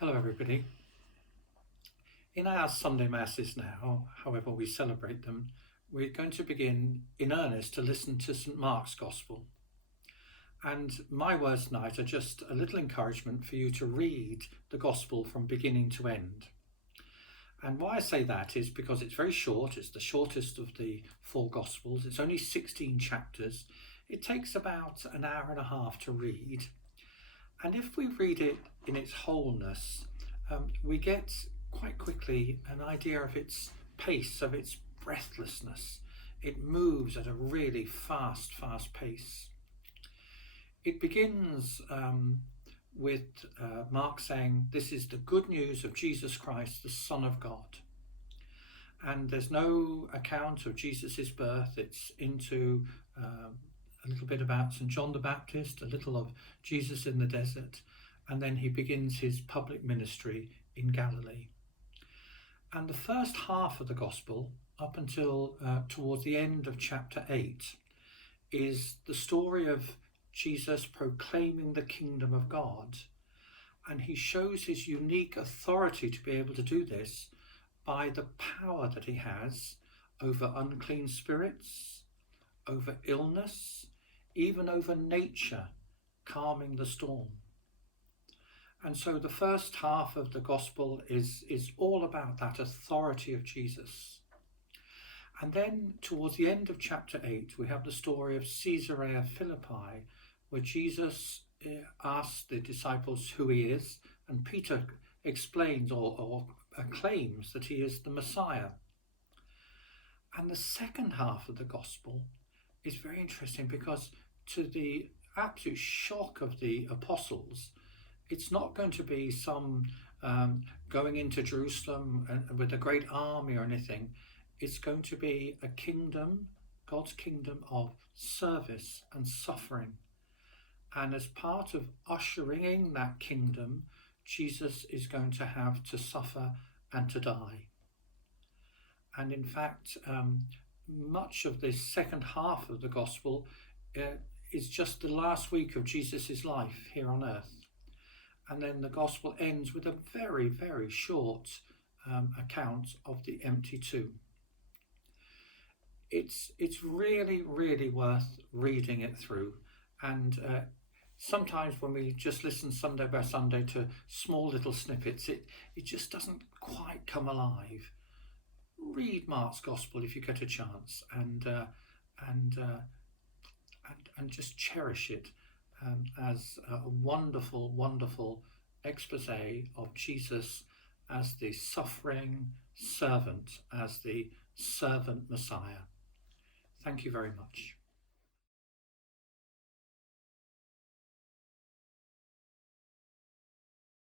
Hello, everybody. In our Sunday Masses now, however we celebrate them, we're going to begin in earnest to listen to St. Mark's Gospel. And my words tonight are just a little encouragement for you to read the Gospel from beginning to end. And why I say that is because it's very short. It's the shortest of the four Gospels. It's only 16 chapters. It takes about an hour and a half to read. And if we read it in its wholeness, we get quite quickly an idea of its pace, of its breathlessness. It moves at a really fast pace. It begins with Mark saying, "This is the good news of Jesus Christ, the Son of God." And there's no account of Jesus's birth. It's into a little bit about St. John the Baptist, a little of Jesus in the desert, and then he begins his public ministry in Galilee. And the first half of the Gospel, up until towards the end of chapter 8, is the story of Jesus proclaiming the kingdom of God. And he shows his unique authority to be able to do this by the power that he has over unclean spirits, over illness, even over nature, calming the storm. And so the first half of the Gospel is all about that authority of Jesus. And then towards the end of chapter 8, we have the story of Caesarea Philippi, where Jesus asks the disciples who he is, and Peter explains or claims that he is the Messiah. And the second half of the Gospel is very interesting because, to the absolute shock of the apostles, it's not going to be some going into Jerusalem with a great army or anything. It's going to be a kingdom, God's kingdom of service and suffering. And as part of ushering in that kingdom, Jesus is going to have to suffer and to die. And in fact, much of this second half of the Gospel is just the last week of Jesus' life here on earth. And then the Gospel ends with a very, very short account of the empty tomb. It's really, really worth reading it through. And sometimes when we just listen Sunday by Sunday to small little snippets, it just doesn't quite come alive. Read Mark's Gospel if you get a chance, and just cherish it as a wonderful, wonderful expose of Jesus as the suffering servant, as the servant Messiah. Thank you very much.